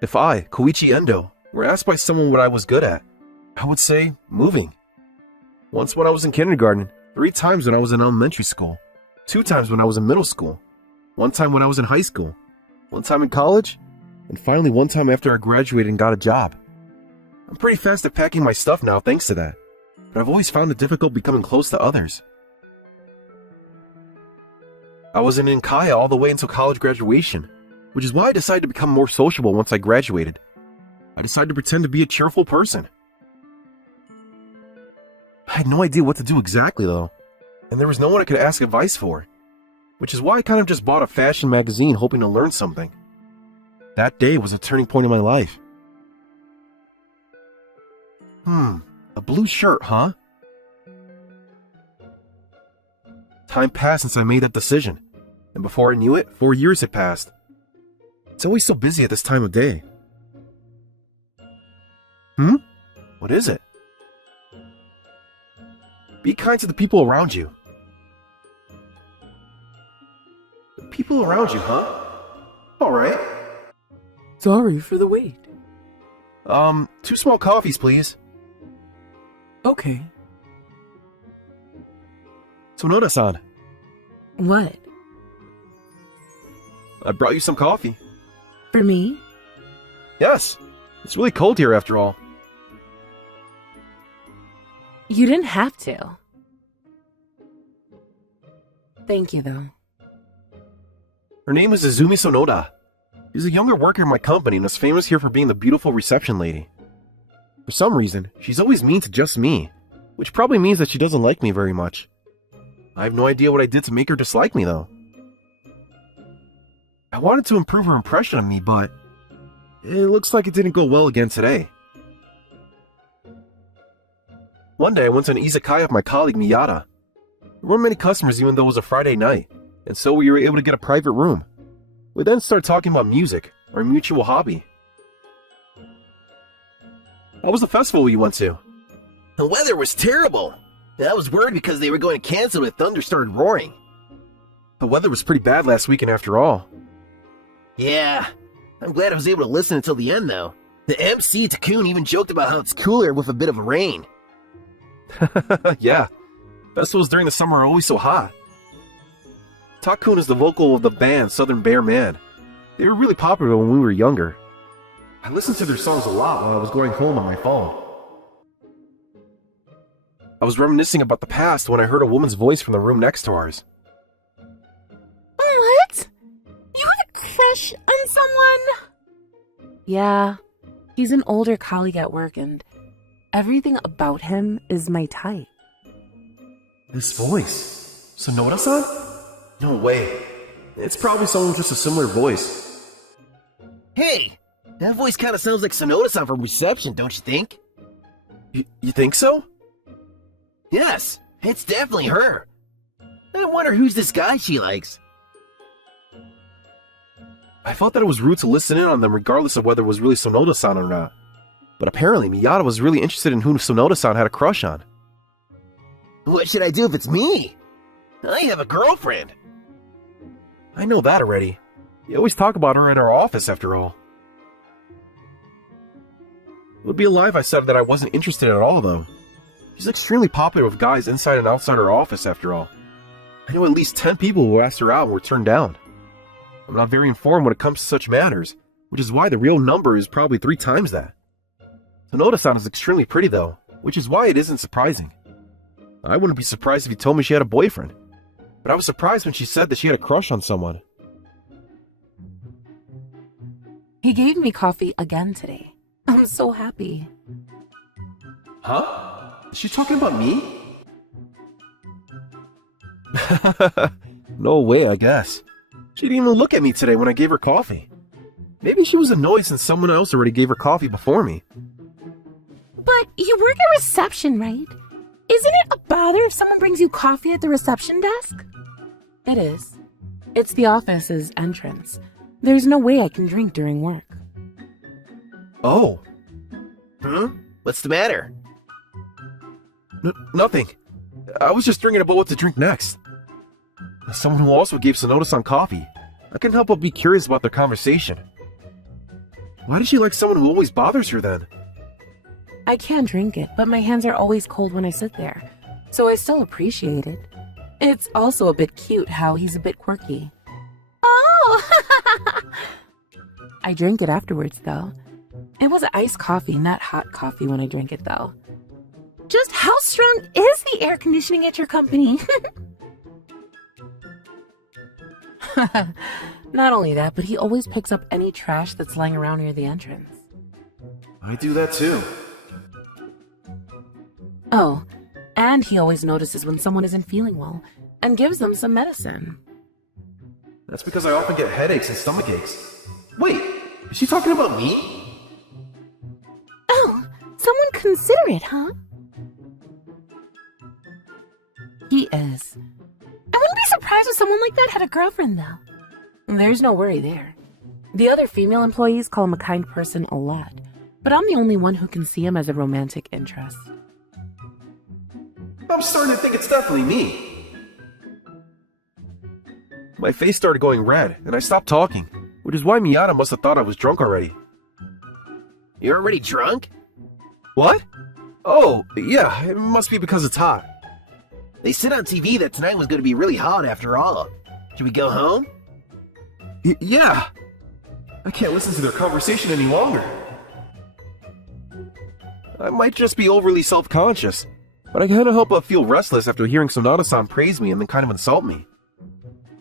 If I, Koichi Endo, were asked by someone what I was good at, I would say moving. Once when I was in kindergarten, 3 times when I was in elementary school, 2 times when I was in middle school, 1 time when I was in high school, 1 time in college, and finally 1 time after I graduated and got a job. I'm pretty fast at packing my stuff now thanks to that, but I've always found it difficult becoming close to others. I was in izakaya all the way until college graduation, which is why I decided to become more sociable once I graduated. I decided to pretend to be a cheerful person. I had no idea what to do exactly though, and there was no one I could ask advice for, which is why I kind of just bought a fashion magazine hoping to learn something. That day was a turning point in my life. A blue shirt, huh? Time passed since I made that decision, and before I knew it, 4 years had passed. It's always so busy at this time of day. What is it? Be kind to the people around you. The people around you, huh? Alright. Sorry for the wait. 2 small coffees, please. Okay. Sonoda-san, What? I brought you some coffee. For me? Yes, it's really cold here after all. You didn't have to. Thank you, though. Her name is Izumi Sonoda. She's a younger worker in my company and is famous here for being the beautiful reception lady. For some reason, she's always mean to just me, which probably means that she doesn't like me very much. I have no idea what I did to make her dislike me, though. I wanted to improve her impression of me, but it looks like it didn't go well again today. One day I went to an izakaya with my colleague Miyata. There weren't many customers even though it was a Friday night, and so we were able to get a private room. We then started talking about music, our mutual hobby. How was the festival you went to? The weather was terrible. I was worried because they were going to cancel when the thunder started roaring. The weather was pretty bad last weekend after all. Yeah, I'm glad I was able to listen until the end though. The MC Takun even joked about how it's cooler with a bit of rain. Yeah, festivals during the summer are always so hot. Takun is the vocal of the band Southern Bear Man. They were really popular when we were younger. I listened to their songs a lot while I was going home on my phone. I was reminiscing about the past when I heard a woman's voice from the room next to ours. What? You have a crush on someone? Yeah, he's an older colleague at work and everything about him is my type. This voice? Sonoda-san? No way. It's probably someone with just a similar voice. Hey, that voice kind of sounds like Sonoda-san from reception, don't you think? You think so? Yes, it's definitely her. I wonder who's this guy she likes. I thought that it was rude to listen in on them regardless of whether it was really Sonoda-san or not. But apparently Miyata was really interested in who Sonoda-san had a crush on. What should I do if it's me? I have a girlfriend. I know that already. You always talk about her in our office after all. It would be a lie if I said that I wasn't interested at all though. She's extremely popular with guys inside and outside her office after all. I know at least 10 people who asked her out and were turned down. I'm not very informed when it comes to such matters, which is why the real number is probably 3 times that. Sonoda-san is extremely pretty though, which is why it isn't surprising. I wouldn't be surprised if he told me she had a boyfriend, but I was surprised when she said that she had a crush on someone. He gave me coffee again today. I'm so happy. Huh? Is she talking about me? No way, I guess. She didn't even look at me today when I gave her coffee. Maybe she was annoyed since someone else already gave her coffee before me. But you work at reception, right? Isn't it a bother if someone brings you coffee at the reception desk? It is. It's the office's entrance. There's no way I can drink during work. Oh. What's the matter? Nothing. I was just thinking about what to drink next. As someone who also gave Sonoda-san coffee, I couldn't help but be curious about their conversation. Why does she like someone who always bothers her then? I can drink it, but my hands are always cold when I sit there, so I still appreciate it. It's also a bit cute how he's a bit quirky. Oh! I drink it afterwards, though. It was iced coffee, not hot coffee when I drank it, though. Just how strong is the air conditioning at your company? Not only that, but he always picks up any trash that's lying around near the entrance. I do that too. Oh, and he always notices when someone isn't feeling well and gives them some medicine. That's because I often get headaches and stomach aches. Wait, is she talking about me? Oh, someone considerate, huh? He is. I wouldn't be surprised if someone like that had a girlfriend, though. There's no worry there. The other female employees call him a kind person a lot, but I'm the only one who can see him as a romantic interest. I'm starting to think it's definitely me. My face started going red, and I stopped talking, which is why Miyata must have thought I was drunk already. You're already drunk? What? Oh, yeah, it must be because it's hot. They said on TV that tonight was going to be really hot after all. Should we go home? Yeah. I can't listen to their conversation any longer. I might just be overly self-conscious, but I can't help but feel restless after hearing Sonata-san praise me and then kind of insult me.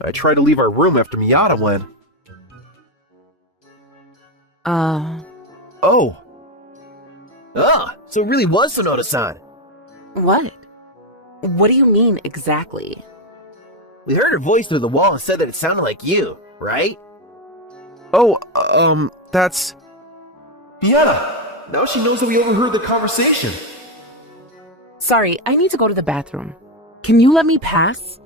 I tried to leave our room after Miyata when... Oh. Ah, so it really was Sonata-san. What? What do you mean, exactly? We heard her voice through the wall and said that it sounded like you, right? Oh, that's... Miyata! Now she knows that we overheard the conversation. Sorry, I need to go to the bathroom. Can you let me pass?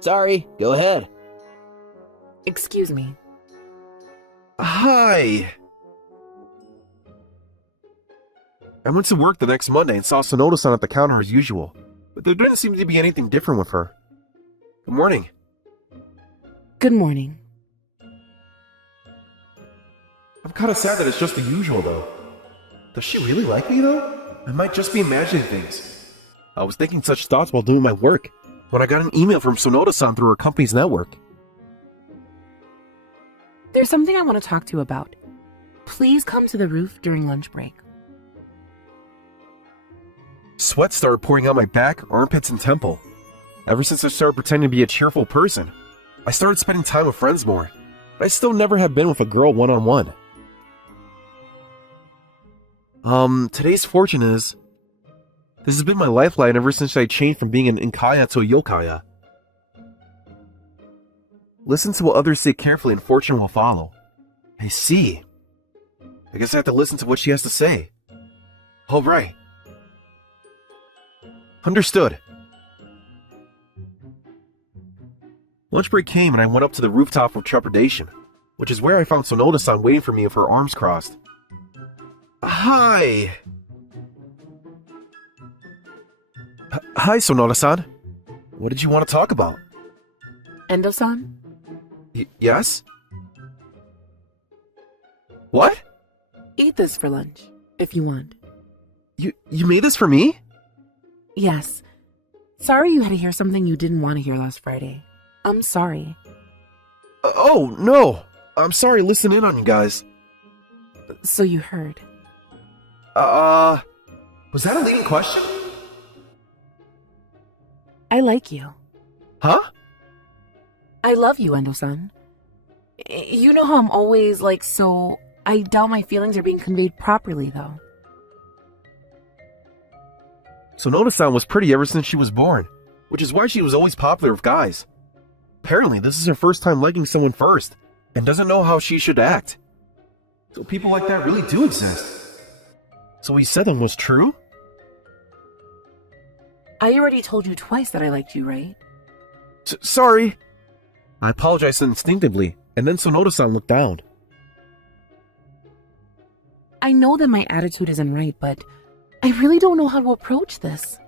Sorry, go ahead. Excuse me. Hi. I went to work the next Monday and saw Sonoda-san at the counter as usual, but there didn't seem to be anything different with her. Good morning. Good morning. I'm kind of sad that it's just the usual, though. Does she really like me, though? I might just be imagining things. I was thinking such thoughts while doing my work, when I got an email from Sonoda-san through her company's network. There's something I want to talk to you about. Please come to the roof during lunch break. Sweat started pouring out my back, armpits, and temple. Ever since I started pretending to be a cheerful person, I started spending time with friends more, but I still never have been with a girl one-on-one. Today's fortune is... This has been my lifeline ever since I changed from being an Inkaya to a Yokaya. Listen to what others say carefully and fortune will follow. I see. I guess I have to listen to what she has to say. Alright. Understood. Lunch break came and I went up to the rooftop with trepidation, which is where I found Sonoda-san waiting for me with her arms crossed. Hi! Hi, Sonoda-san. What did you want to talk about? Endo-san? Yes? What? Eat this for lunch, if you want. You made this for me? Yes. Sorry you had to hear something you didn't want to hear last Friday. I'm sorry. Oh, no. I'm sorry listening in on you guys. So you heard. Was that a leading question? I like you. Huh? I love you, Endo-san. You know how I'm always like so... I doubt my feelings are being conveyed properly, though. Sonoda-san was pretty ever since she was born, which is why she was always popular with guys. Apparently, this is her first time liking someone first, and doesn't know how she should act. So people like that really do exist. So what he said then was true? I already told you twice that I liked you, right? Sorry. I apologized instinctively, and then Sonoda-san looked down. I know that my attitude isn't right, but I really don't know how to approach this.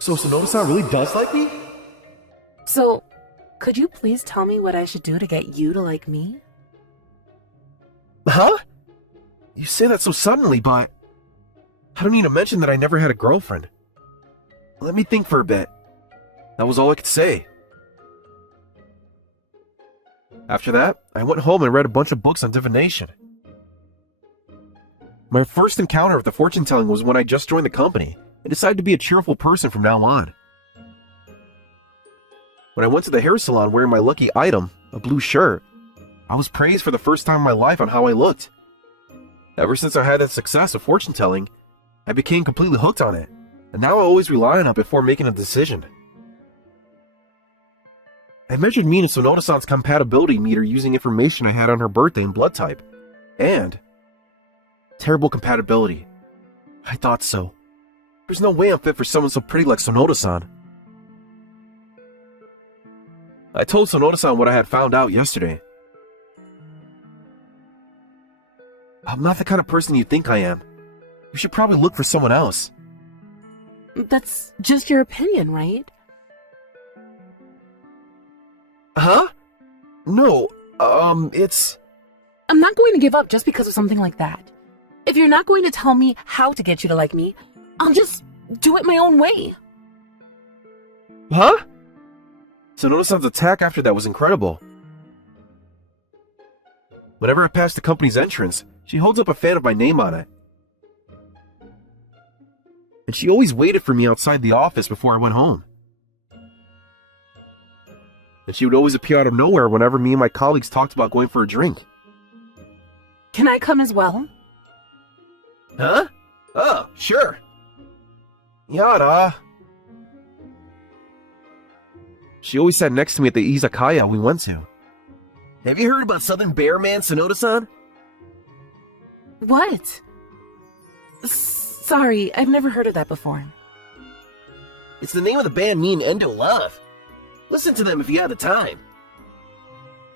So Sonoda-san really does like me? So, could you please tell me what I should do to get you to like me? Huh? You say that so suddenly, but I don't need to mention that I never had a girlfriend. Let me think for a bit. That was all I could say. After that, I went home and read a bunch of books on divination. My first encounter with the fortune-telling was when I just joined the company and decided to be a cheerful person from now on. When I went to the hair salon wearing my lucky item, a blue shirt, I was praised for the first time in my life on how I looked. Ever since I had that success of fortune-telling, I became completely hooked on it, and now I always rely on it before making a decision. I measured me and Sonoda-san's compatibility meter using information I had on her birthday and blood type, and terrible compatibility. I thought so. There's no way I'm fit for someone so pretty like Sonoda-san. I told Sonoda-san what I had found out yesterday. I'm not the kind of person you think I am. You should probably look for someone else. That's just your opinion, right? Huh? No, it's... I'm not going to give up just because of something like that. If you're not going to tell me how to get you to like me, I'll just do it my own way. Huh? Sonoda-san's attack after that was incredible. Whenever I pass the company's entrance, she holds up a fan of my name on it. And she always waited for me outside the office before I went home. And she would always appear out of nowhere whenever me and my colleagues talked about going for a drink. Can I come as well? Huh? Oh, sure. Yada. She always sat next to me at the izakaya we went to. Have you heard about Southern Bear Man, Sonoda-san? What? Sorry, I've never heard of that before. It's the name of the band me and Endo love. Listen to them if you have the time.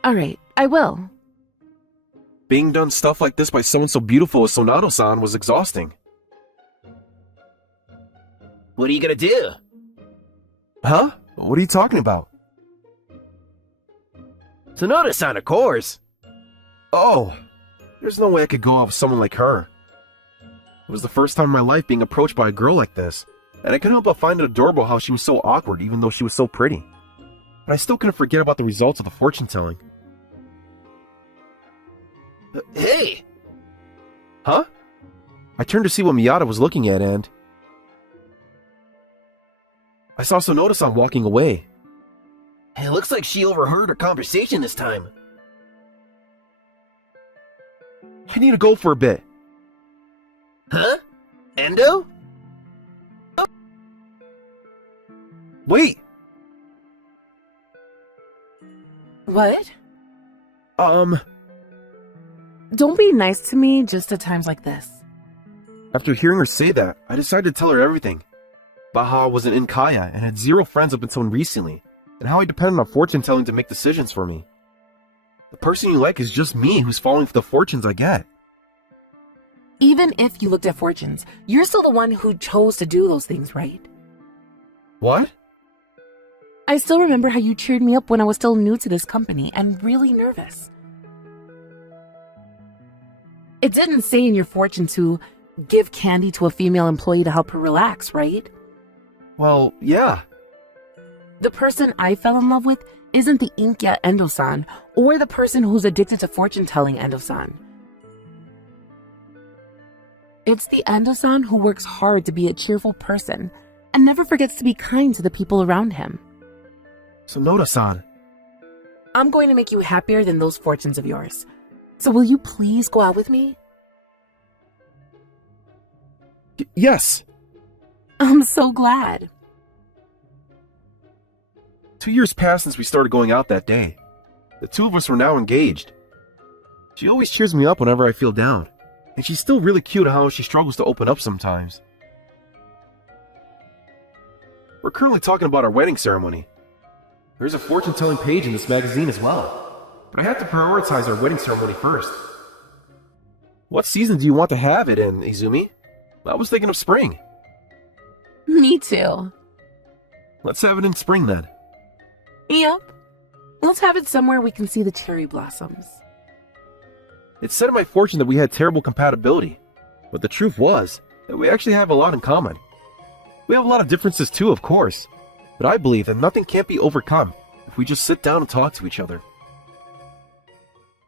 Alright, I will. Being done stuff like this by someone so beautiful as Sonoda-san was exhausting. What are you gonna do? Huh? What are you talking about? Sonoda-san, of course. Oh, there's no way I could go out with someone like her. It was the first time in my life being approached by a girl like this, and I couldn't help but find it adorable how she was so awkward even though she was so pretty. But I still couldn't forget about the results of the fortune-telling. Hey! Huh? I turned to see what Miyata was looking at and... I saw Sonoda-san walking away. It looks like she overheard our conversation this time. I need to go for a bit. Huh? Endo? Wait! What? Don't be nice to me just at times like this. After hearing her say that, I decided to tell her everything. About how I was an Inkaya and had zero friends up until recently, and how I depended on fortune-telling to make decisions for me. The person you like is just me who's falling for the fortunes I get. Even if you looked at fortunes, you're still the one who chose to do those things, right? What? I still remember how you cheered me up when I was still new to this company and really nervous. It didn't say in your fortune to give candy to a female employee to help her relax, right? Well, yeah. The person I fell in love with isn't the Inkya Endo-san or the person who's addicted to fortune-telling Endo-san. It's the Endo-san who works hard to be a cheerful person and never forgets to be kind to the people around him. Sonoda-san. I'm going to make you happier than those fortunes of yours. So will you please go out with me? Yes. I'm so glad. 2 years passed since we started going out that day. The two of us were now engaged. She always cheers me up whenever I feel down, and she's still really cute at how she struggles to open up sometimes. We're currently talking about our wedding ceremony. There's a fortune-telling page in this magazine as well, but I have to prioritize our wedding ceremony first. What season do you want to have it in, Izumi? I was thinking of spring. Me too. Let's have it in spring then. Yep. Let's have it somewhere we can see the cherry blossoms. It said in my fortune that we had terrible compatibility, but the truth was that we actually have a lot in common. We have a lot of differences too, of course, but I believe that nothing can't be overcome if we just sit down and talk to each other.